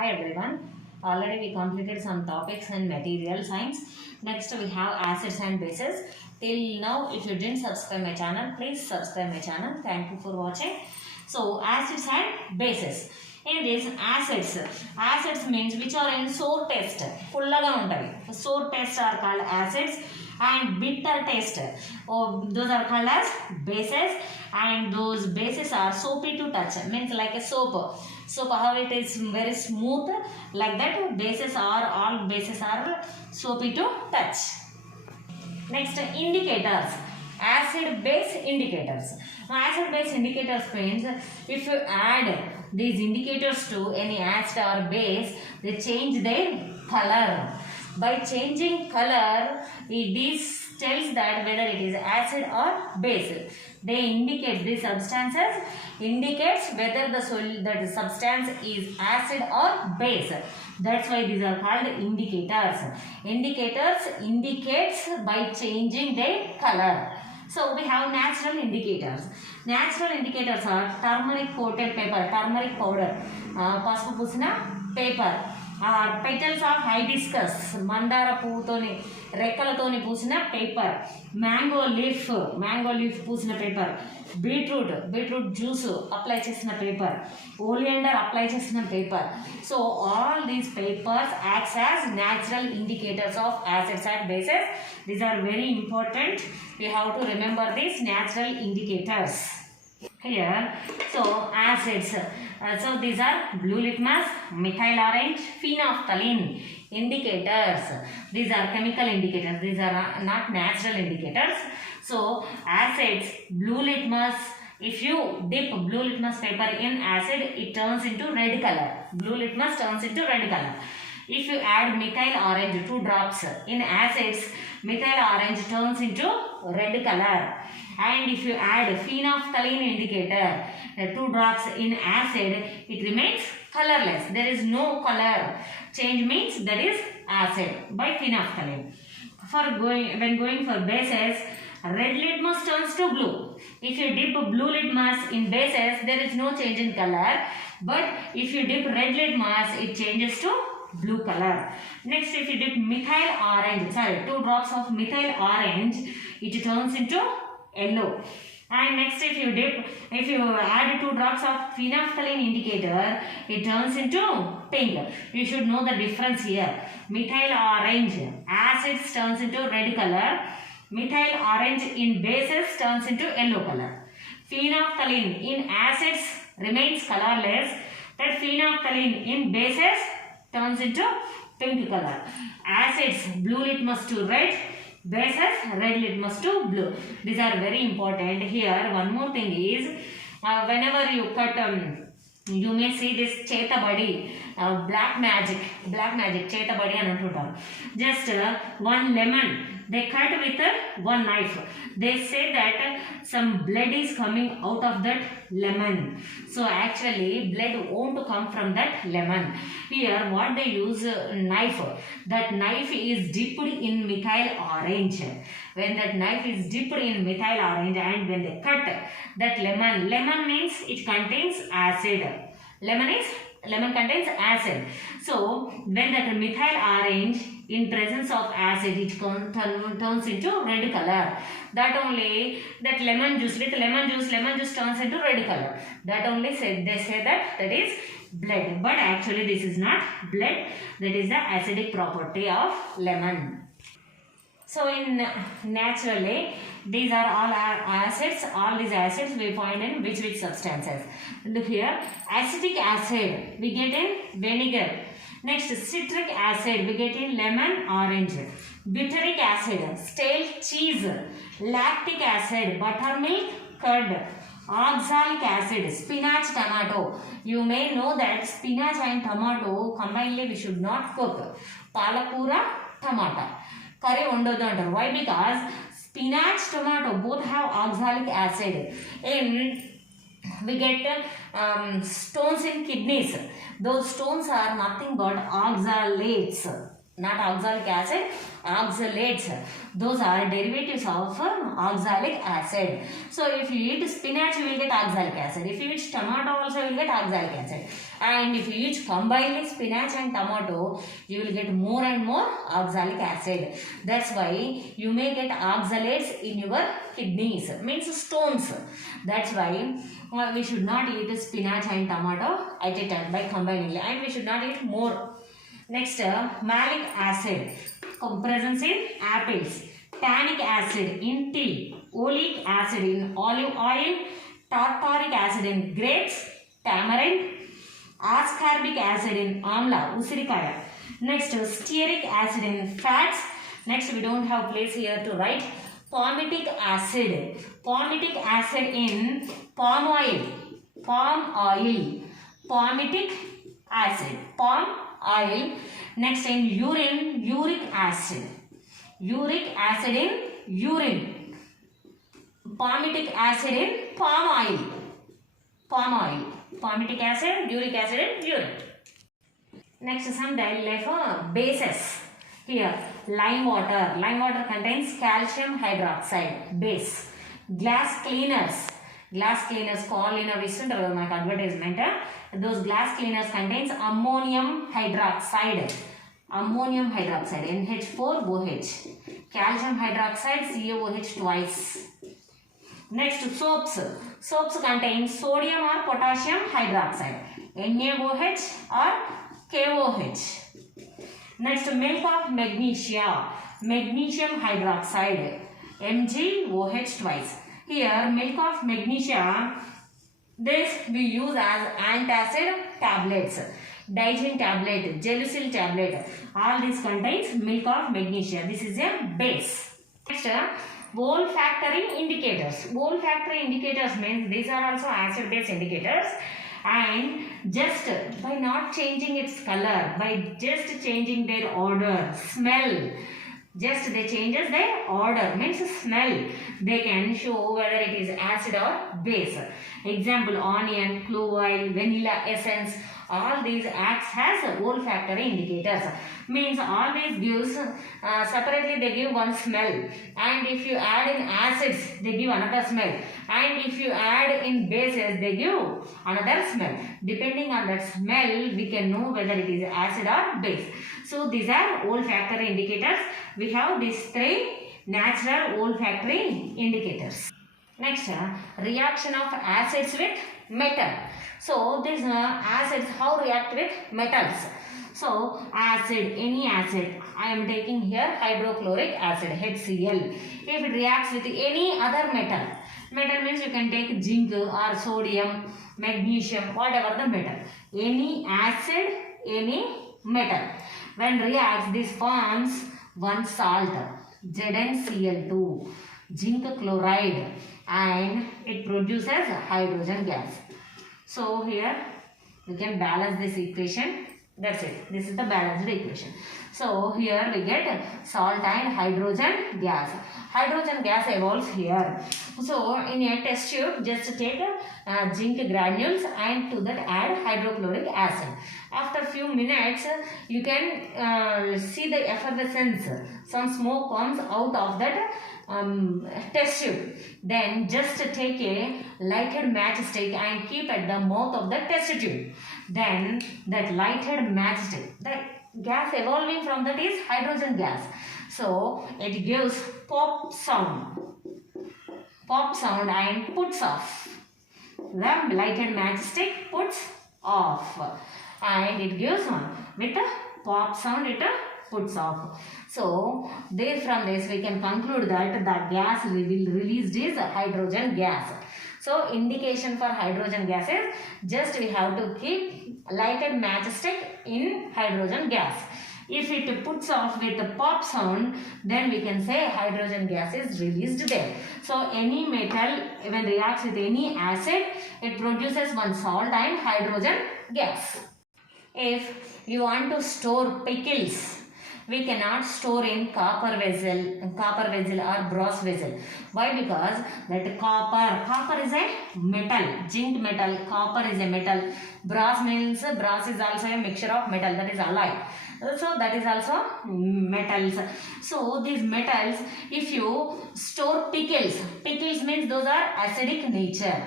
Hi everyone. Already we completed some topics in material science. Next we have acids and bases. Till now, if you didn't subscribe my channel, please subscribe my channel. Thank you for watching. So acids and bases. In this acids means which are in sour taste. Fullaga untavi. Sour taste are called acids and bitter taste. Those are called as bases, and those bases are soapy to touch. Means like a soap. So how it is very smooth, like that bases are, all bases are soapy to touch. Next, indicators. Acid base indicators. Acid base indicators means if you add these indicators to any acid or base, they change their color. By changing color, this tells that whether it is acid or base. They indicate, these substances indicates whether the substance is acid or base. That's why these are called indicators. Indicators indicates by changing their color. So we have natural indicators. Natural indicators are turmeric coated paper, turmeric powder, pasupu pusina paper, petals of hibiscus, mandara puutoni, rekkalatoni pusina paper, mango leaf pusina paper, beetroot juice apply chesina paper, oleander apply chesina paper. So all these papers acts as natural indicators of acids and bases. These are very important. We have to remember these natural indicators. Here, so acids. So these are blue litmus, methyl orange, phenolphthalein indicators. These are chemical indicators. These are not natural indicators. So acids, blue litmus. If you dip blue litmus paper in acid, it turns into red color. Blue litmus turns into red color. If you add methyl orange 2 drops in acids, methyl orange turns into red color. And if you add phenolphthalein indicator 2 drops in acid, it remains colorless. There is no color change, means that is acid by phenolphthalein. When going for bases, red litmus turns to blue. If you dip blue litmus in bases, there is no change in color. But if you dip red litmus, it changes to blue color. Next, if you dip 2 drops of methyl orange, it turns into yellow. And next, if you add 2 drops of phenolphthalein indicator, it turns into pink. You should know the difference here. Methyl orange acids turns into red color. Methyl orange in bases turns into yellow color. Phenolphthalein in acids remains colorless. That phenolphthalein in bases turns into pink color. Acids, blue litmus to red. Bases, red litmus to blue. These are very important. Here, one more thing is, whenever you cut, you may see this chetabadi, black magic, chetabadi anantuntaru. Just one lemon, they cut with one knife. They say that some blood is coming out of that lemon. So actually blood won't come from that lemon. Here what they use, knife. That knife is dipped in methyl orange. When that knife is dipped in methyl orange and when they cut that lemon means it contains acid. Lemon contains acid. So when that methyl orange in presence of acid, it turns into red color. That only, that lemon juice turns into red color. That only they say that is blood. But actually this is not blood. That is the acidic property of lemon. So in naturally, these are all our acids. All these acids we find in which substances. Look here, acetic acid we get in vinegar. Next, citric acid we get in lemon, orange. Butyric acid, stale cheese. Lactic acid, buttermilk, curd. Oxalic acid, spinach, tomato. You may know that spinach and tomato combinedly we should not cook. Palakura, tomato. Curry undodu antaru. Why? Because spinach, tomato both have oxalic acid. We get stones in kidneys. Those stones are nothing but oxalates. not oxalic acid, oxalates. Those are derivatives of oxalic acid. So if you eat spinach, you will get oxalic acid. If you eat tomato also, you will get oxalic acid. And if you eat combined spinach and tomato, you will get more and more oxalic acid. That's why you may get oxalates in your kidneys, means stones. That's why we should not eat spinach and tomato at a time by combining, and we should not eat more. Next, malic acid, presence in apples, tannic acid in tea, oleic acid in olive oil, tartaric acid in grapes, tamarind, ascorbic acid in amla, usirikaya. Next, stearic acid in fats. Next, we don't have place here to write. Palmitic acid in palm oil, palmitic acid, palm oil. Next, in urine, uric acid in urine, palmitic acid in palm oil, palmitic acid, uric acid in urine. Next, some daily life bases. Here, lime water contains calcium hydroxide, base. Glass cleaners call in a recent advertisement. Those glass cleaners contains ammonium hydroxide, NH4OH, calcium hydroxide, CaOH twice. Next, soaps contain sodium or potassium hydroxide, NaOH or KOH. Next, milk of magnesia, magnesium hydroxide, MgOH twice. Here, milk of magnesia, this we use as antacid tablets, Digin tablet, Gelusil tablet. All this contains milk of magnesia. This is a base. Next, olfactory indicators. Olfactory indicators means these are also acid-base indicators. And just by not changing its color, by just changing their odor, smell, just they changes their order, means smell, they can show whether it is acid or base. Example, onion, clove oil, vanilla essence, all these acts as olfactory indicators. Means all these gives separately they give one smell, and if you add in acids they give another smell, and if you add in bases they give another smell. Depending on that smell we can know whether it is acid or base. So these are olfactory indicators. We have these three natural olfactory indicators. Next, reaction of acids with metal. So these acids how react with metals. So acid, any acid, I am taking here hydrochloric acid, HCl. If it reacts with any other metal means you can take zinc or sodium, magnesium, whatever the metal. Any acid, any metal. When reacts, this forms one salt, ZnCl2, zinc chloride, and it produces hydrogen gas. So here we can balance this equation. That's it. This is the balanced equation. So here we get salt and hydrogen gas. Hydrogen gas evolves here. So in a test tube, just take zinc granules and to that add hydrochloric acid. After few minutes, you can see the effervescence. Some smoke comes out of that test tube. Then just take a lighted matchstick and keep at the mouth of the test tube. Then that lighted matchstick, the gas evolving from that is hydrogen gas. So it gives pop sound and puts off. The lighted matchstick puts off, and it gives one with a pop sound, it puts off. So from this we can conclude that the gas released is hydrogen gas. So indication for hydrogen gas is just we have to keep lighted matchstick in hydrogen gas. If it puts off with the pop sound, then we can say hydrogen gas is released there. So any metal when reacts with any acid, it produces one salt and hydrogen gas. If you want to store pickles, we cannot store in copper vessel or brass vessel. Why? Because that copper is a metal, zinc metal, copper is a metal, brass means brass is also a mixture of metal, that is alloy. So that is also metals. So these metals, if you store pickles means those are acidic nature.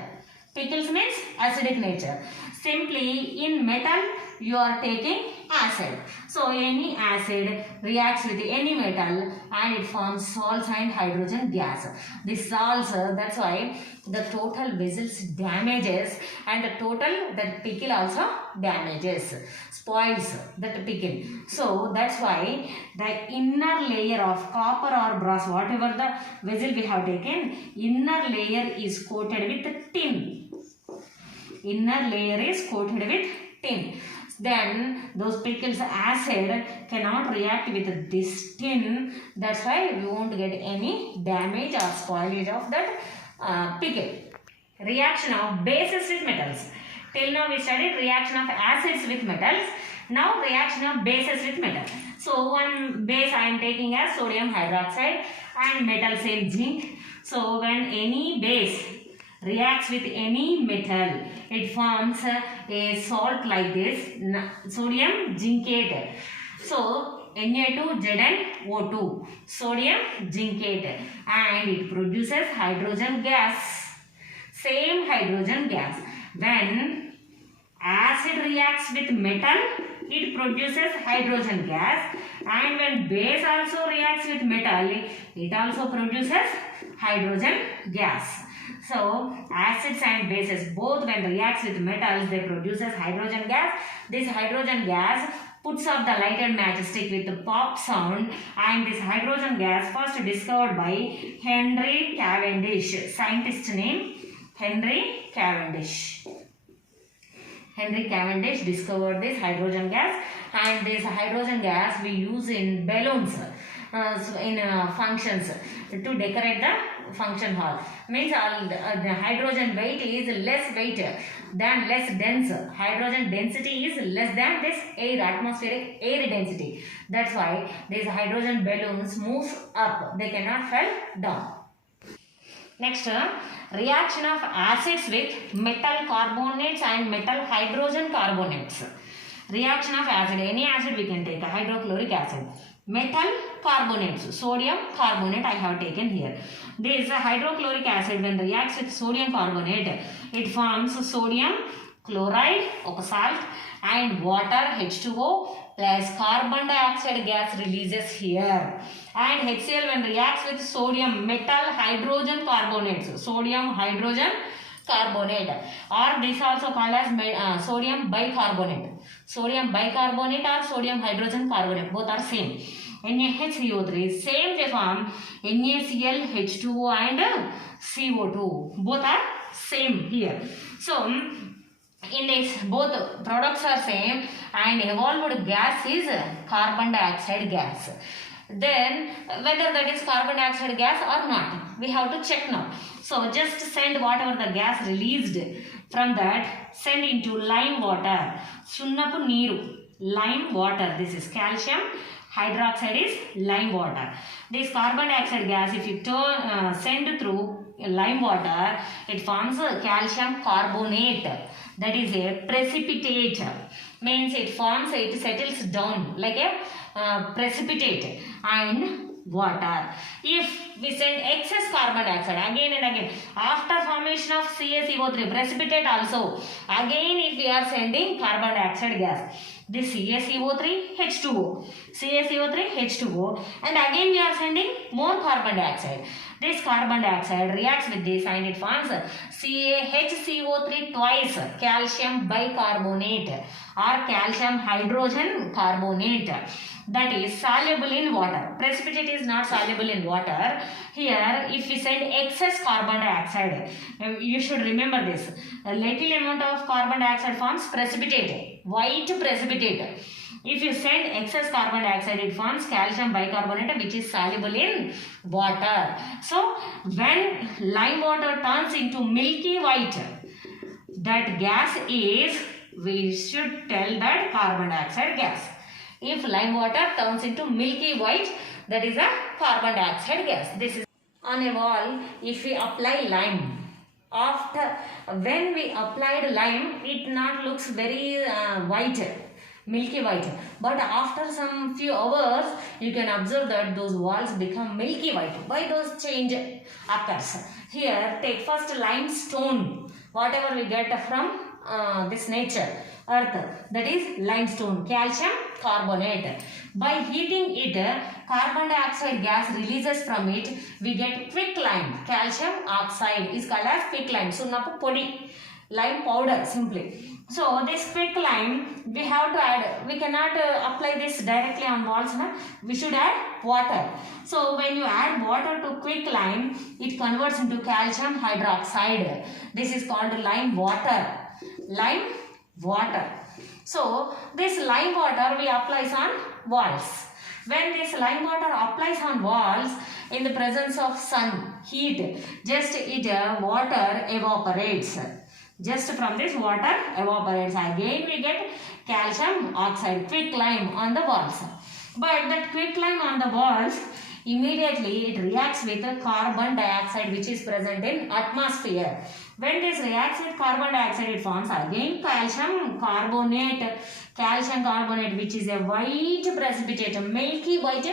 Pickles means acidic nature. Simply in metal you are taking acid. So any acid reacts with any metal and it forms salts and hydrogen gas. The salts, that's why the total vessels damages and the total that pickle also damages, spoils that pickle. So that's why the inner layer of copper or brass, whatever the vessel we have taken, inner layer is coated with tin. Inner layer is coated with tin. Then those pickles acid cannot react with this tin. That's why we won't get any damage or spoilage of that pickle. Reaction of bases with metals. Till now we studied reaction of acids with metals. Now reaction of bases with metal. So one base I am taking as sodium hydroxide and metal say zinc. So when any base reacts with any metal, it forms a salt like this, sodium zincate. So Na2ZnO2, sodium zincate, and it produces hydrogen gas. Same hydrogen gas. When acid reacts with metal, it produces hydrogen gas, and when base also reacts with metal, it also produces hydrogen gas. So acids and bases both when reacts with metals, they produces hydrogen gas. This hydrogen gas puts up the lighted matchstick with the pop sound, and this hydrogen gas first discovered by Henry Cavendish. Scientist name Henry Cavendish. Henry Cavendish discovered this hydrogen gas, and this hydrogen gas we use in balloons, in functions to decorate the function hall. Means the hydrogen weight is less dense. Hydrogen density is less than this atmospheric air density. That's why these hydrogen balloons move up. They cannot fall down. Next, reaction of acids with metal carbonates and metal hydrogen carbonates. Reaction of acid, any acid we can take, hydrochloric acid. Metal carbonates, sodium carbonate I have taken here. This hydrochloric acid when reacts with sodium carbonate, it forms sodium chloride, salt, and water H2O plus carbon dioxide gas releases here. And HCl when reacts with sodium metal hydrogen carbonates, sodium hydrogen carbonate, or this also called as sodium bicarbonate. Sodium bicarbonate or sodium hydrogen carbonate, both are same. NaHCO3, same they form NaCl, H2O and CO2. Both are same here. So in this both products are same, and evolved gas is carbon dioxide gas. Then whether that is carbon dioxide gas or not, we have to check now. So just send whatever the gas released from that, send into lime water. Sunnapu neeru, lime water. This is calcium hydroxide is lime water. This carbon dioxide gas, if you send through lime water, it forms a calcium carbonate. That is a precipitate. Means it settles down like a precipitate and water. If we send excess carbon dioxide again and again, after formation of CaCO3 precipitate also, again if we are sending carbon dioxide gas, this CaCO3 H2O, CaCO3 H2O, and again we are sending more carbon dioxide. This carbon dioxide reacts with this and it forms CaHCO3 twice, calcium bicarbonate or calcium hydrogen carbonate, that is soluble in water. Precipitate is not soluble in water. Here if we send excess carbon dioxide, you should remember this, a little amount of carbon dioxide forms precipitate, white precipitate. If you send excess carbon dioxide, it forms calcium bicarbonate, which is soluble in water. So when lime water turns into milky white, that gas is, we should tell that carbon dioxide gas. If lime water turns into milky white, that is a carbon dioxide gas. This is on a wall. If we apply lime, after when we applied lime, it not looks very white, milky white, but after some few hours you can observe that those walls become milky white. Why those change occurs? Here take first limestone, whatever we get from this nature earth, that is limestone, calcium carbonate. By heating it, carbon dioxide gas releases from it. We get quicklime. Calcium oxide is called as quicklime. Sunnapu podi, lime powder simply. So this quicklime we have to add. We cannot apply this directly on walls. Na? We should add water. So when you add water to quicklime, it converts into calcium hydroxide. This is called lime water. Lime water. So this lime water we applies on walls. When this lime water applies on walls in the presence of sun heat, just water evaporates. Just from this water evaporates. Again we get calcium oxide, quicklime on the walls. But that quicklime on the walls, immediately it reacts with carbon dioxide which is present in atmosphere. When this reacts with carbon dioxide, it forms again calcium carbonate which is a white precipitate, milky white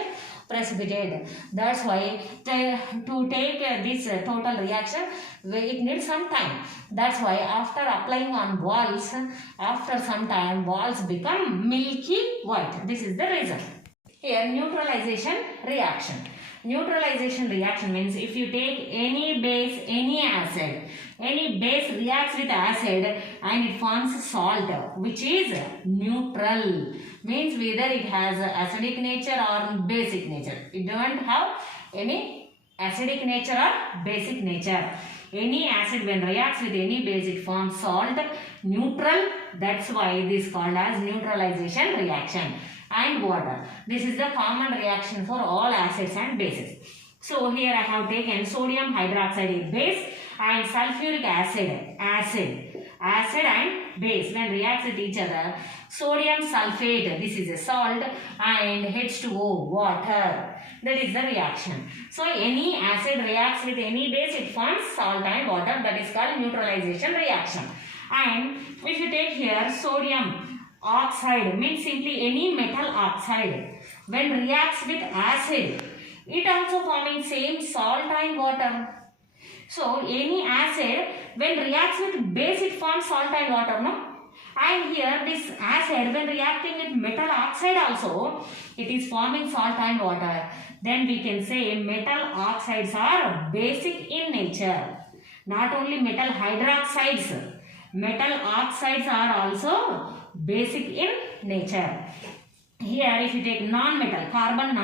precipitate. That's why to take this total reaction, it needs some time. That's why after applying on walls, after some time walls become milky white. This is the reason. Here neutralization reaction. Neutralization reaction means if you take any base, any acid, any base reacts with acid and it forms salt which is neutral. Means whether it has acidic nature or basic nature. It don't have any acidic nature or basic nature. Any acid when reacts with any base it forms salt, neutral. That's why this is called as neutralization reaction. And water. This is the common reaction for all acids and bases. So here I have taken sodium hydroxide is base and sulfuric acid and base when reacts with each other. Sodium sulfate, this is a salt, and H2O, water. That is the reaction. So any acid reacts with any base, it forms salt and water. That is called neutralization reaction. And if you take here sodium oxide, means simply any metal oxide, when reacts with acid, it also forming same salt and water. So any acid when reacts with base, it forms salt and water, no? And here this acid when reacting with metal oxide also, it is forming salt and water. Then we can say metal oxides are basic in nature. Not only metal hydroxides, metal oxides are also basic in nature. Here if you take non-metal, carbon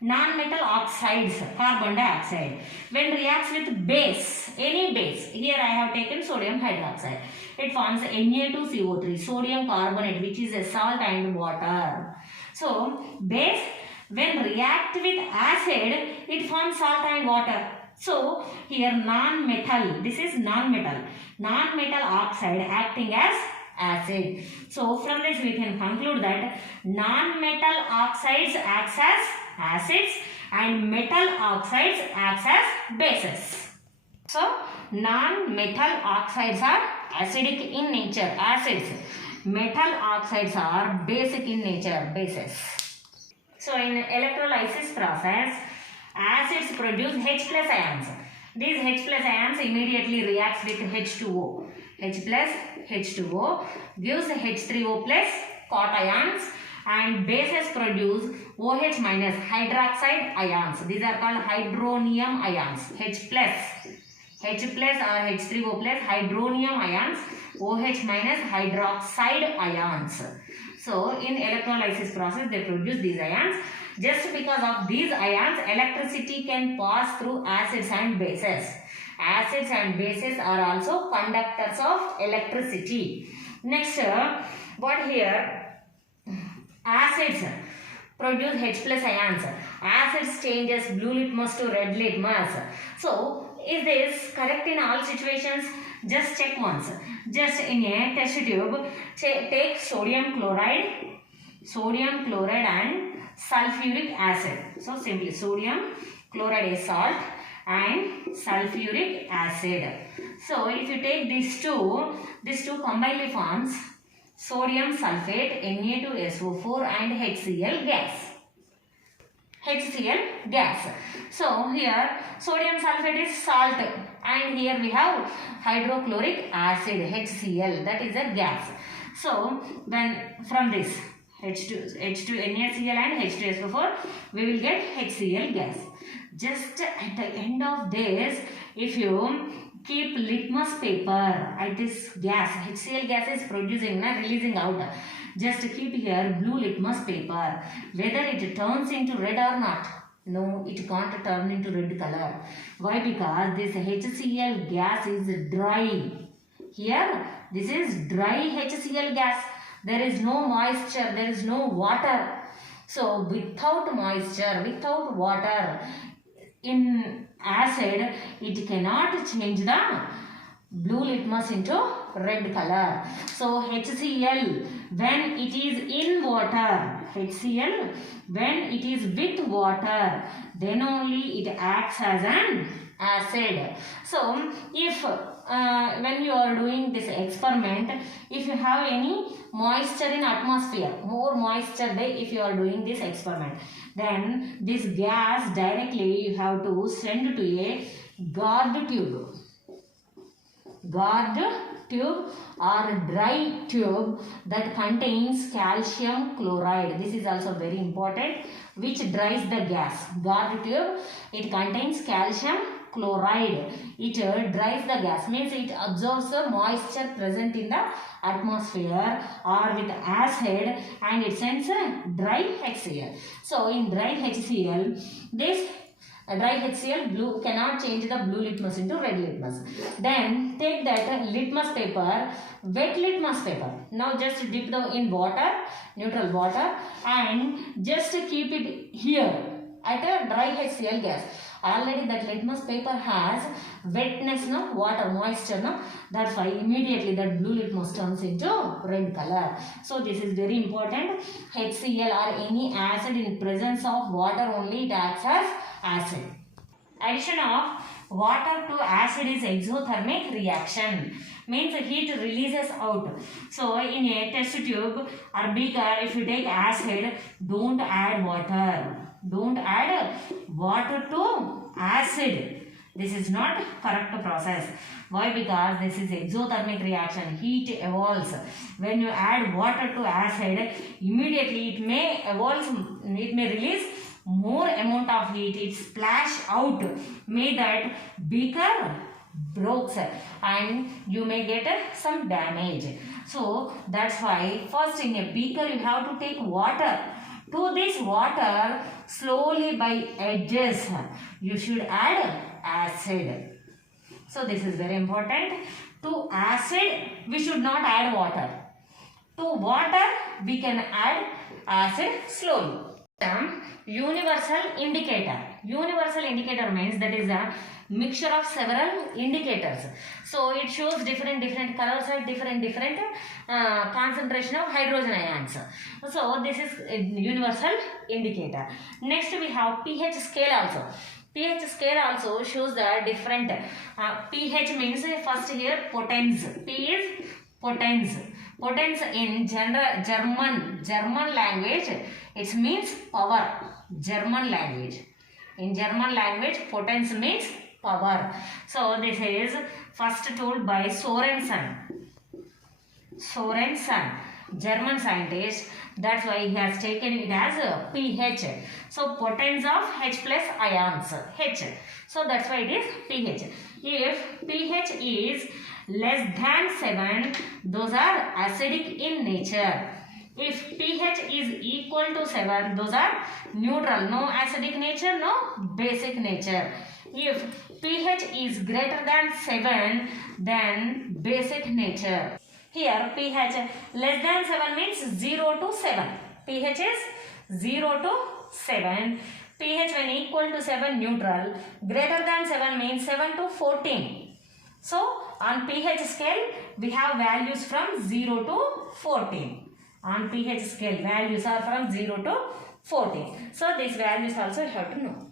non-metal oxides, carbon dioxide, when reacts with base, any base, here I have taken sodium hydroxide, it forms Na2CO3, sodium carbonate which is a salt and water. So base when react with acid, it forms salt and water. So here non-metal, this is non-metal oxide acting as acid. So from this we can conclude that non-metal oxides acts as acids and metal oxides acts as bases. So non-metal oxides are acidic in nature, acids. Metal oxides are basic in nature, bases. So in electrolysis process, acids produce H plus ions. These H plus ions immediately reacts with H2O. H plus H2O gives H3O plus cations, and bases produce OH minus hydroxide ions. These are called hydronium ions. H plus or H3O plus hydronium ions, OH minus hydroxide ions. So in electrolysis process they produce these ions. Just because of these ions, electricity can pass through acids and bases. Acids and bases are also conductors of electricity. Next, what here? Acids produce H plus ions. Acids changes blue litmus to red litmus. So, is this correct in all situations? Just check once. Just in a test tube, take sodium chloride, sodium chloride and sulfuric acid. So simply sodium chloride is salt and sulfuric acid. So if you take these two combinedly forms sodium sulfate, Na2SO4 and HCl gas. HCl gas. So here sodium sulfate is salt and here we have hydrochloric acid HCl, that is a gas. So when from this H2NaCl and H2SO4 we will get HCl gas. Just at the end of this, if you keep litmus paper at this gas, HCl gas is producing, releasing out. Just keep here blue litmus paper. Whether it turns into red or not, no, it can't turn into red color. Why? Because this HCl gas is dry. Here, this is dry HCl gas. There is no moisture, there is no water. So, without moisture, without water, in acid, it cannot change the blue litmus into red color. So HCl when it is in water, HCl when it is with water, then only it acts as an acid. So if when you are doing this experiment, if you have any moisture in atmosphere, more moisture if you are doing this experiment, then this gas directly you have to send to a guard tube. Guard tube or dry tube that contains calcium chloride. This is also very important, which dries the gas. Guard tube, it contains calcium chloride. It dries the gas, means it absorbs the moisture present in the atmosphere or with acid and it sends a dry HCl. So in dry HCl, this dry HCl blue cannot change the blue litmus into red litmus. Then take that litmus paper, wet litmus paper. Now just dip in water, neutral water, and just keep it here at a dry HCl gas. Already that litmus paper has wetness, no, water, moisture, no. That's why immediately that blue litmus turns into red color. So this is very important. HCl or any acid in presence of water only, it acts as acid. Addition of water to acid is exothermic reaction, means heat releases out. So in a test tube or beaker, if you take acid, don't add water. Don't add water to acid. This is not correct process. Why? Because this is exothermic reaction. Heat evolves. When you add water to acid, immediately it may evolve, it may release more amount of heat. It splash out. May that beaker breaks and you may get some damage. So that's why first in a beaker you have to take water. To this water, slowly by edges, you should add acid. So this is very important. To acid, we should not add water. To water, we can add acid slowly. Universal indicator. Universal indicator means that is a mixture of several indicators. So it shows different colors and different concentration of hydrogen ions. So this is a universal indicator. Next we have pH scale also. pH scale also shows the different. pH means first here potens. P is potens. Potens in German language, it means power. German language. In German language, potens means power. So this is first told by Sorensen. Sorensen, German scientist. That's why he has taken it as a pH. So potens of H plus ions. H. So that's why it is pH. If pH is less than 7, those are acidic in nature. If pH is equal to 7, those are neutral. No acidic nature, no basic nature. If pH is greater than 7, then basic nature. Here pH less than 7 means 0 to 7. pH is 0 to 7. pH when equal to 7 neutral. Greater than 7 means 7 to 14. So on pH scale we have values from 0 to 14. On pH scale, values are from 0 to 14. So these values also you have to know.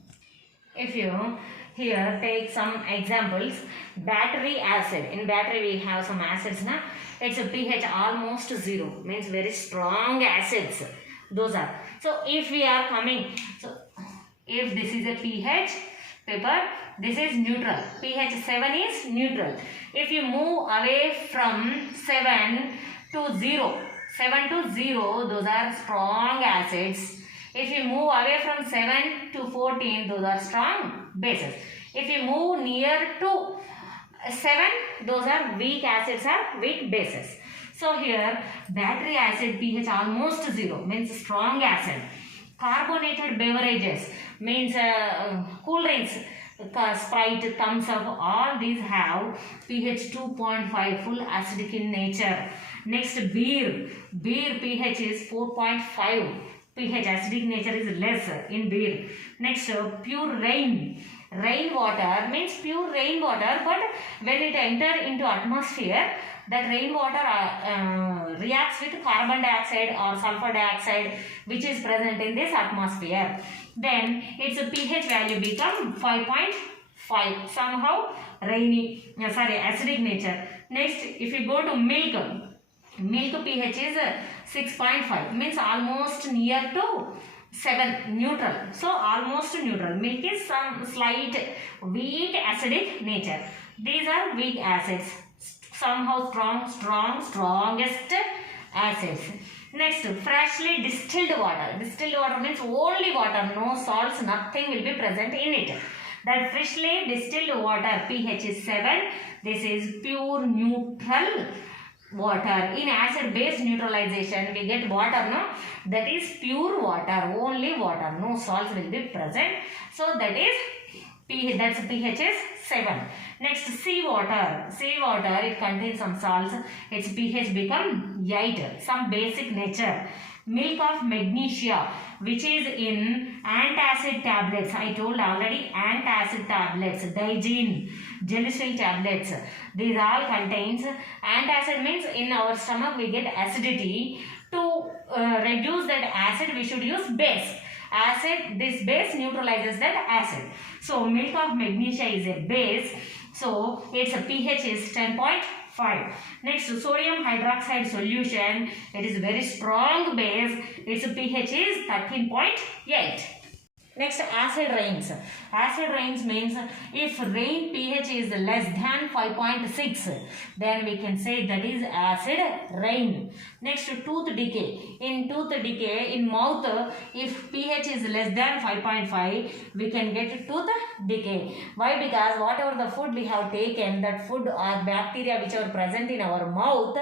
If you here take some examples, battery acid. In battery we have some acids now. It's a pH almost 0, means very strong acids. Those are. So if we are coming, so if this is a pH paper, this is neutral. pH 7 is neutral. If you move away from 7 to 0, 7 to 0, those are strong acids. If you move away from 7 to 14, those are strong bases. If you move near to 7, those are weak acids or weak bases. So here battery acid pH almost 0, means strong acid. Carbonated beverages means cool drinks, Sprite, Thumbs Up, all these have pH 2.5, full acidic in nature. Next beer pH is 4.5. pH acidic nature is less in beer. Next pure rainwater means pure rainwater, but when it enter into atmosphere, that rainwater reacts with carbon dioxide or sulfur dioxide which is present in this atmosphere. Then its pH value become 5.5, somehow acidic nature. Next, if you go to milk pH is 6.5, means almost near to 7, neutral. So almost neutral. Milk is some slight weak acidic nature. These are weak acids, somehow strongest acids. Next, freshly distilled water. Distilled water means only water, no salts, nothing will be present in it. That freshly distilled water pH is 7. This is pure neutral water. In acid base neutralization we get water, no? That is pure water, only water, no salts will be present. So that is that's pH is 7. Next, seawater, it contains some salts, its pH become 8, some basic nature. Milk of magnesia, which is in antacid tablets. I told already, antacid tablets, Digene, Gelisil tablets. These all contains antacid, means in our stomach we get acidity. To reduce that acid we should use base. This base neutralizes that acid. So milk of magnesia is a base. So its pH is 10.5. Next, sodium hydroxide solution. It is very strong base. Its pH is 13.8. Next, acid rains. Acid rains means if rain pH is less than 5.6, then we can say that is acid rain. Next, tooth decay. In tooth decay, in mouth, if pH is less than 5.5, we can get tooth decay. Why? Because whatever the food we have taken, that food or bacteria which are present in our mouth,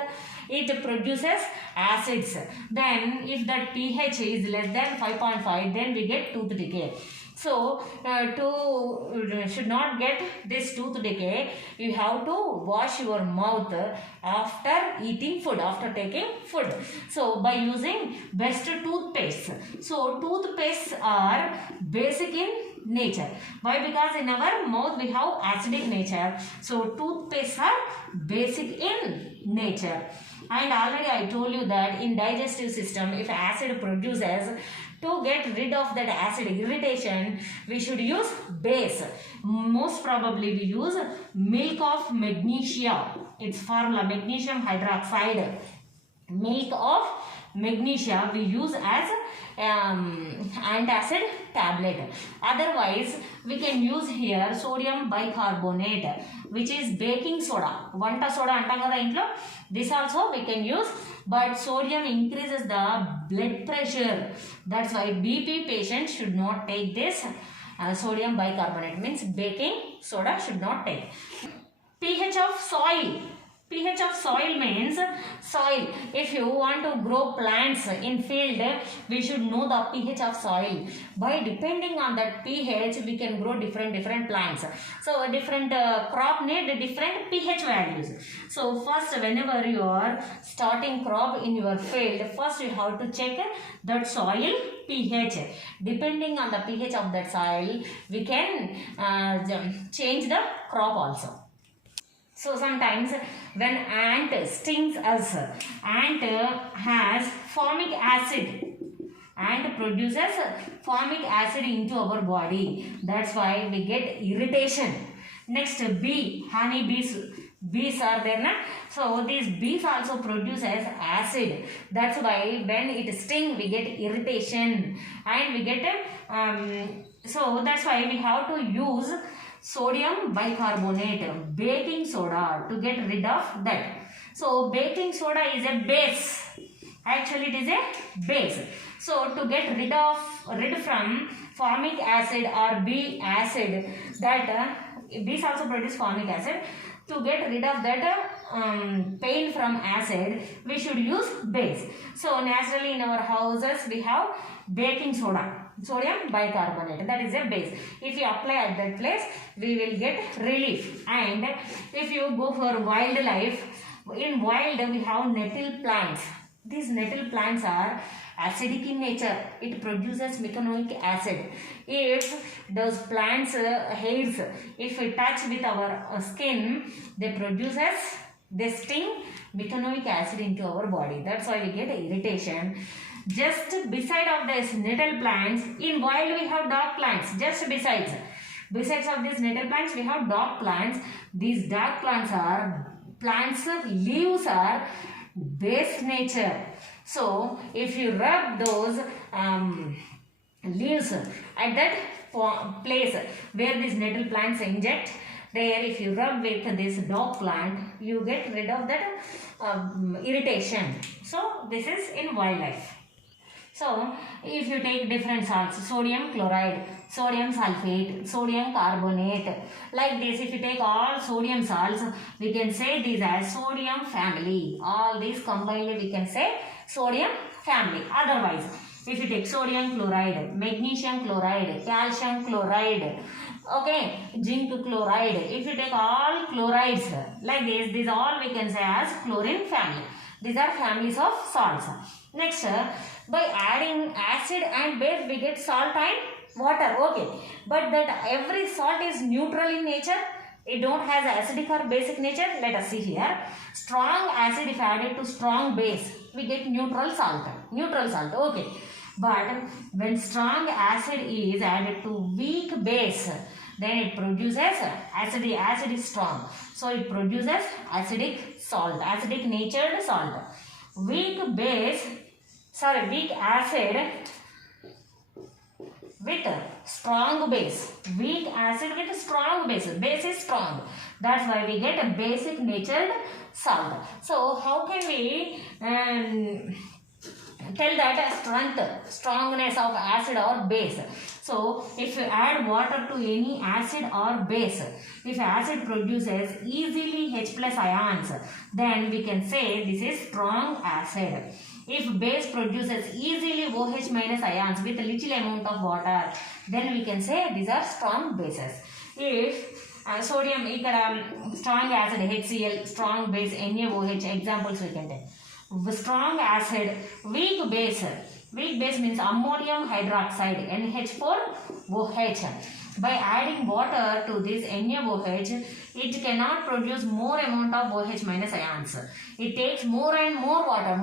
it produces acids. Then if that pH is less than 5.5, then we get tooth decay. So to should not get this tooth decay, you have to wash your mouth after eating food, after taking food. So by using best toothpaste. So toothpastes are basic in nature. Why? Because in our mouth we have acidic nature. So toothpastes are basic in nature. And already I told you that in digestive system, if acid produces, to get rid of that acid irritation, we should use base. Most probably we use milk of magnesia. Its formula magnesium hydroxide. Milk of magnesia we use as antacid tablet. Otherwise we can use here sodium bicarbonate, which is baking soda. Vanta soda antam kada intlo. This also we can use, but sodium increases the blood pressure. That's why BP patients should not take this sodium bicarbonate, means baking soda should not take. pH of soil. pH of soil means soil. If you want to grow plants in field, we should know the pH of soil. By depending on that pH, we can grow different plants. So a different crop need different pH values. So first, whenever you are starting crop in your field, first you have to check that soil pH. Depending on the pH of that soil, we can change the crop also. So sometimes when ant stings us, ant has formic acid and produces formic acid into our body. That's why we get irritation. Next, bee, honey bees are there na? So these bees also produces acid. That's why when it sting we get irritation and we get so that's why we have to use sodium bicarbonate, baking soda, to get rid of that. So baking soda is a base. Actually it is a base. So to get rid from formic acid or bee acid, that bees also produce formic acid. To get rid of that pain from acid, we should use base. So naturally in our houses we have baking soda, sodium bicarbonate, that is a base. If you apply at that place, we will get relief. And if you go for wildlife, in wild we have nettle plants. These nettle plants are acidic in nature. It produces mecanoic acid. If those plants hairs, if we touch with our skin, they sting mecanoic acid into our body. That's why we get irritation. Just beside of these nettle plants, in wild we have dog plants. Just besides of these nettle plants, we have dog plants. These dog plants leaves are base nature. So if you rub those leaves at that place where these nettle plants inject, there if you rub with this dog plant, you get rid of that irritation. So this is in wildlife. So if you take different salts, sodium chloride, sodium sulfate, sodium carbonate, like this, if you take all sodium salts, we can say these as sodium family. All these combined we can say sodium family. Otherwise, if you take sodium chloride, magnesium chloride, calcium chloride, okay, zinc chloride, if you take all chlorides like this, these all we can say as chlorine family. These are families of salts. Next, by adding acid and base we get salt and water. Okay, but that every salt is neutral in nature. It don't has acidic or basic nature. Let us see here. Strong acid if added to strong base, we get neutral salt. Okay, but when strong acid is added to weak base, then it produces acid is strong, so it produces acidic natured salt. Weak acid with strong base. Weak acid with strong base. Base is strong. That's why we get a basic natured salt. So how can we tell that strongness of acid or base? So if you add water to any acid or base, if acid produces easily H plus ions, then we can say this is strong acid. If base produces easily OH minus ions with a little amount of water, then we can say these are strong bases. If sodium, strong acid HCl, strong base NaOH, examples we can take. Strong acid, weak base means ammonium hydroxide, NH4OH. By adding water to this NaOH, it cannot produce more amount of OH minus ions. It takes more and more water.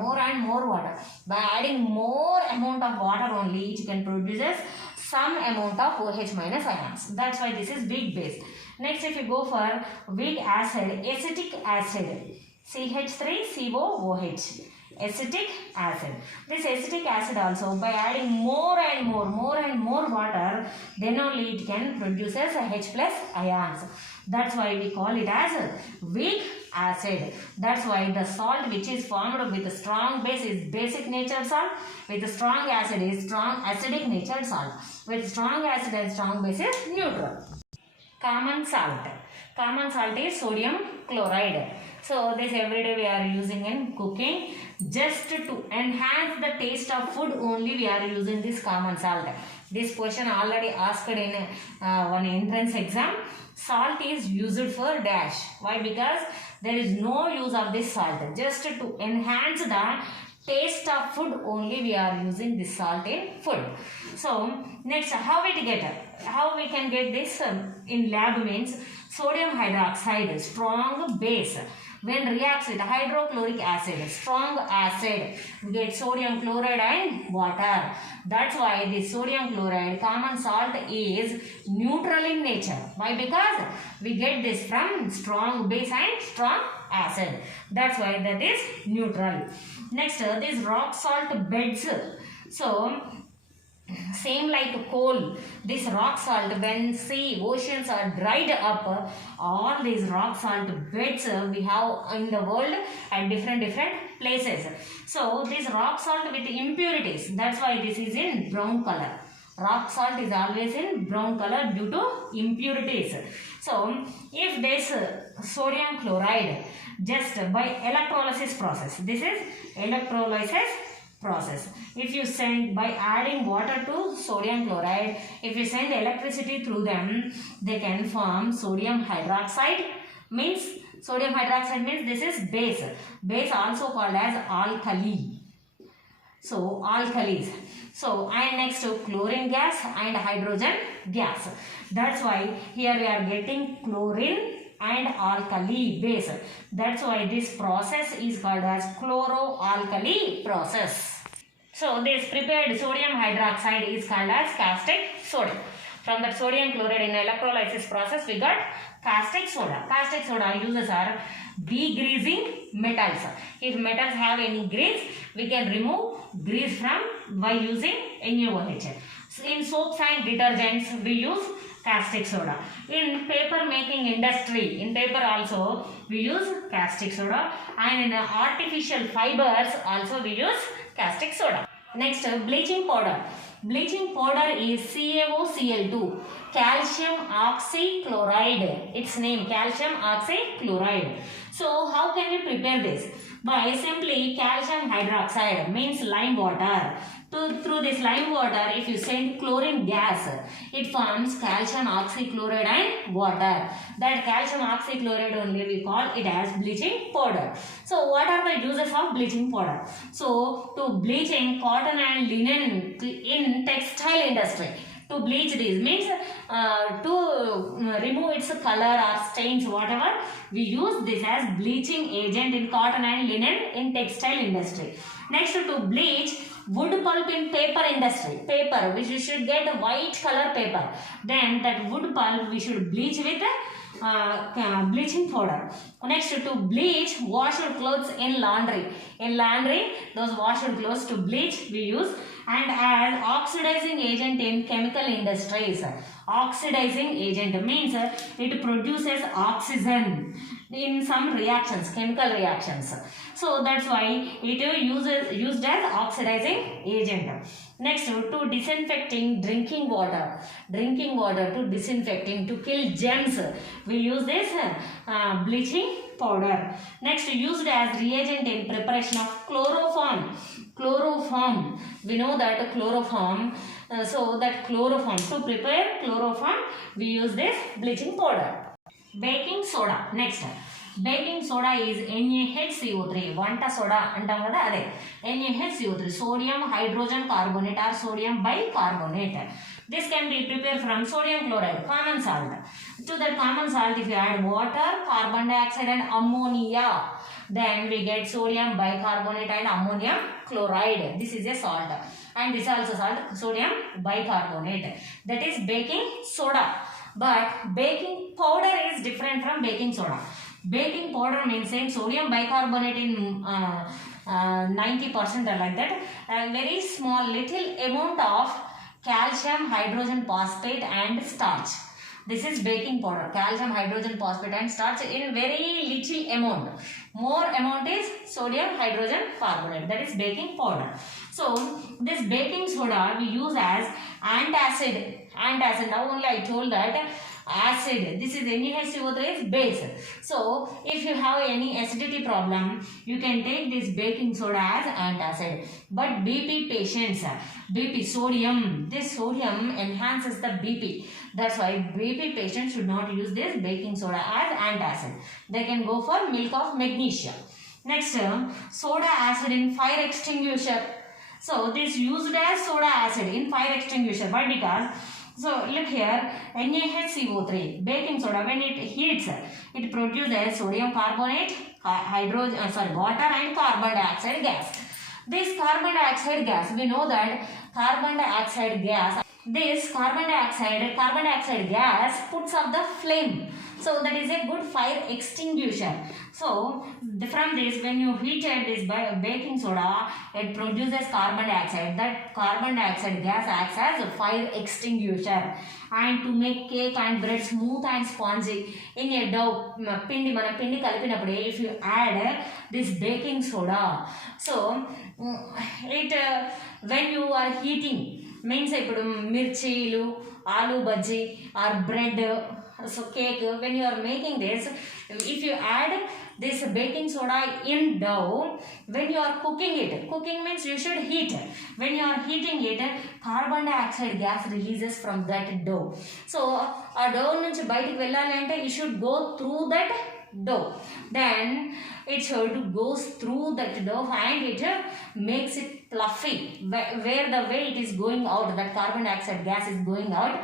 By adding more amount of water only, it can produce some amount of OH minus ions. That's why this is weak base. Next, if you go for weak acid, acetic acid, CH3COOH. Acetic acid. This acetic acid also, by adding more and more water, then only it can produce as H plus ions. That's why we call it as weak acid. That's why the salt which is formed with a strong base is basic natured salt. With a strong acid is strong acidic natured salt. With strong acid and strong base is neutral. Common salt is sodium chloride. So this everyday we are using in cooking. Just to enhance the taste of food only we are using this common salt. This question already asked in one entrance exam. Salt is used for dash. Why? Because there is no use of this salt. Just to enhance the taste of food only we are using this salt in food. So next, how we can get this in lab means sodium hydroxide, strong base. when reacts with hydrochloric acid, strong acid, we get sodium chloride and water. That's why this sodium chloride common salt is neutral in nature. Why? Because we get this from strong base and strong acid. That's why that is neutral. Next, these rock salt beds. So same like coal, this rock salt, when sea, oceans are dried up, all these rock salt beds we have in the world at different places. So this rock salt with impurities, that's why this is in brown color. Rock salt is always in brown color due to impurities. So if this sodium chloride, just by electrolysis process, this is electrolysis process. If you send, by adding water to sodium chloride, if you send electricity through them, they can form sodium hydroxide. Means sodium hydroxide means this is base. Base also called as alkali. So alkalis. So and next to chlorine gas and hydrogen gas. That's why here we are getting chlorine and alkali base. That's why this process is called as chloroalkali process. So this prepared sodium hydroxide is called as caustic soda. From the sodium chloride in electrolysis process we got caustic soda. Caustic soda uses are degreasing metals. If metals have any grease, we can remove grease from by using NaOH. So in soaps and detergents we use caustic soda. In paper making industry, in paper also we use caustic soda, and in artificial fibers also we use caustic soda. Next, bleaching powder. Bleaching powder is CaOCl2, calcium oxychloride. Its name calcium oxychloride. So how can we prepare this? By simply calcium hydroxide, means lime water. Through this lime water, if you send chlorine gas, it forms calcium oxychloride and water. That calcium oxychloride only we call it as bleaching powder. So what are the uses of bleaching powder? So to bleaching cotton and linen in textile industry. To bleach these means to remove its color or stains, whatever, we use this as bleaching agent in cotton and linen in textile industry. Next, to bleach wood pulp in paper industry. Paper, which we should get white color paper. Then that wood pulp we should bleach with bleaching powder. Next, to bleach washed clothes in laundry. In laundry, those washed clothes to bleach we use, and as oxidizing agent in chemical industries. Oxidizing agent means it produces oxygen in some reactions, chemical reactions. So that's why it used as oxidizing agent. Next, to disinfecting drinking water. Drinking water to disinfecting, to kill germs, we use this bleaching powder. Next, used as reagent in preparation of chloroform. Chloroform, we know that chloroform, so that chloroform, to prepare chloroform we use this bleaching powder. Baking soda. Next, baking soda is NaHCO3. Vanta soda antam kada ade. NaHCO3, sodium hydrogen carbonate or sodium bicarbonate. This can be prepared from sodium chloride, common salt. To that common salt, if you add water, carbon dioxide and ammonia, then we get sodium bicarbonate and ammonium chloride. This is a salt. And this is also salt, sodium bicarbonate. That is baking soda. But baking powder is different from baking soda. Baking powder means same sodium bicarbonate in 90% like that. A very small little amount of calcium hydrogen phosphate and starch. This is baking powder. Calcium hydrogen phosphate and starch in very little amount. More amount is sodium hydrogen carbonate. That is baking powder. So this baking soda we use as antacid. Antacid. Now only I told that acid. This is NaHCO3 is base. So if you have any acidity problem, you can take this baking soda as antacid. But BP patients, BP sodium, this sodium enhances the BP. That's why BP patients should not use this baking soda as antacid. They can go for milk of magnesia. Next, soda acid in fire extinguisher. So this used as soda acid in fire extinguisher. Why? Because so look here, NaHCO3, baking soda, when it heats, it produces sodium carbonate, water and carbon dioxide gas. This carbon dioxide gas, we know that carbon dioxide gas, this carbon dioxide gas puts up the flame. So that is a good fire extinguisher. So from this, when you heated this baking soda, it produces carbon dioxide. That carbon dioxide gas acts as a fire extinguisher. And to make cake and bread smooth and spongy, in a dough, pindi kalipinappude, if you add this baking soda, so it when you are heating, means ఇప్పుడు మిర్చీలు, ఆలు bajji or bread, so cake, when you are making this, if you add this baking soda in dough, when you are cooking it, cooking means you should heat. When you are heating it, carbon dioxide gas releases from that dough. So a dough nunchi bayitiki vellali ante you should go through that dough. Then it should goes through that dough and it makes it fluffy. Where the way it is going out, that carbon dioxide gas is going out,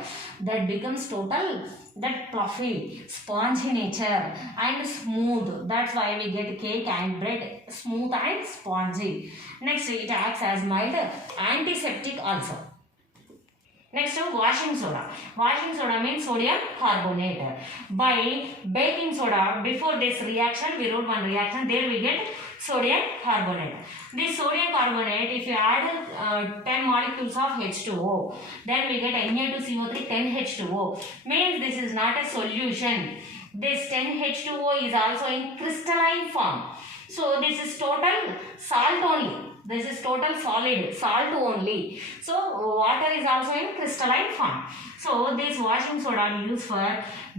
that becomes total that fluffy, sponge in nature and smooth. That's why we get cake and bread smooth and spongy. Next, it acts as mild antiseptic also. Next, washing soda. Washing soda means sodium carbonate. By baking soda, before this reaction, we wrote one reaction, there we get sodium carbonate. This sodium carbonate, if you add 10 molecules of H2O, then we get Na2CO3 10H2O. Means this is not a solution. This 10H2O is also in crystalline form. So this is total salt only. This is total solid, salt only. So water is also in crystalline form. So this washing soda is used for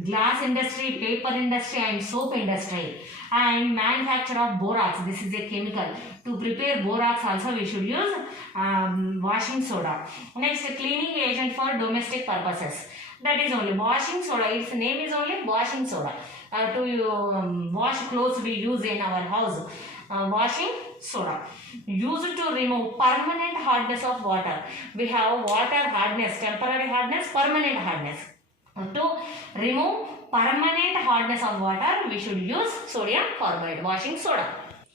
glass industry, paper industry and soap industry. And manufacture of borax, this is a chemical. To prepare borax also we should use washing soda. Next, cleaning agent for domestic purposes. That is only washing soda. Its name is only washing soda. To wash clothes we use in our house. Washing soda used to remove permanent hardness of water. We have water hardness, temporary hardness, permanent hardness. To remove permanent hardness of water, we should use sodium carbonate, washing soda.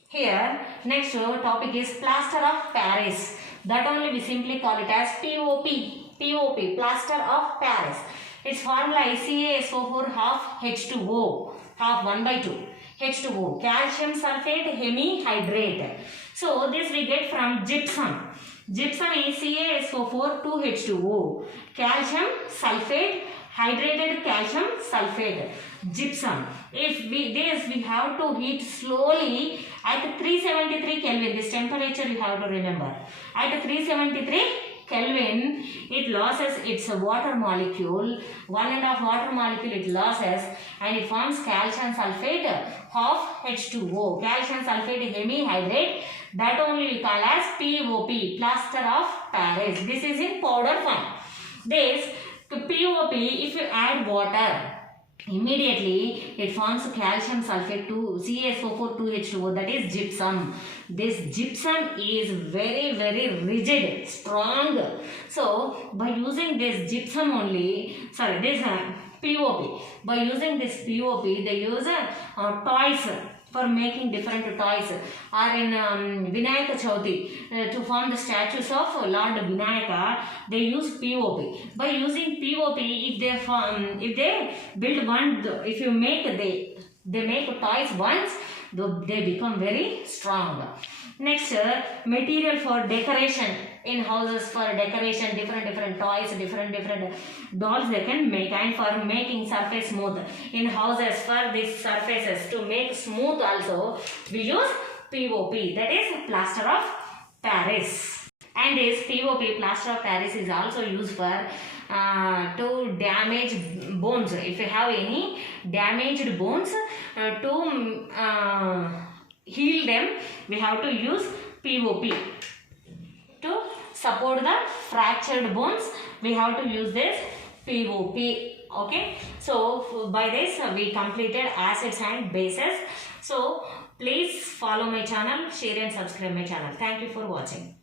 Here, next topic is plaster of Paris. That only we simply call it as POP, plaster of Paris. Its formula is CaSO4 half H2O, half 1/2. H2O, calcium sulfate hemihydrate. So this we get from gypsum. Gypsum is CaSO4 2H2O, calcium sulfate, hydrated calcium sulfate, gypsum. If we have to heat slowly at 373 Kelvin. This temperature you have to remember. At 373 Kelvin, it loses its water molecule, 1.5 water molecule it loses, and it forms calcium sulfate of H2O, calcium sulfate hemihydrate. That only we call as POP, plaster of Paris. This is in powder form. This POP, if you add water, immediately it forms calcium sulfate to CaSO4 2H2O, that is gypsum. This gypsum is very rigid, strong. So by using this gypsum only, this POP, by using this POP they use toys for making different toys, or in Vinayaka Chauthi to form the statues of Lord Vinayaka, they use POP. By using POP, if they build one, if you make they make toys once, they become very strong. Next, material for decoration in houses, for decoration, different toys, different dolls they can make, and for making surface smooth in houses, for these surfaces to make smooth also we use POP, that is plaster of Paris. And this POP, plaster of Paris, is also used for to damage bones. If you have any damaged bones, to heal them, we have to use POP. To support the fractured bones, we have to use this POP. Okay, so by this we completed acids and bases. So please follow my channel, share and subscribe my channel. Thank you for watching.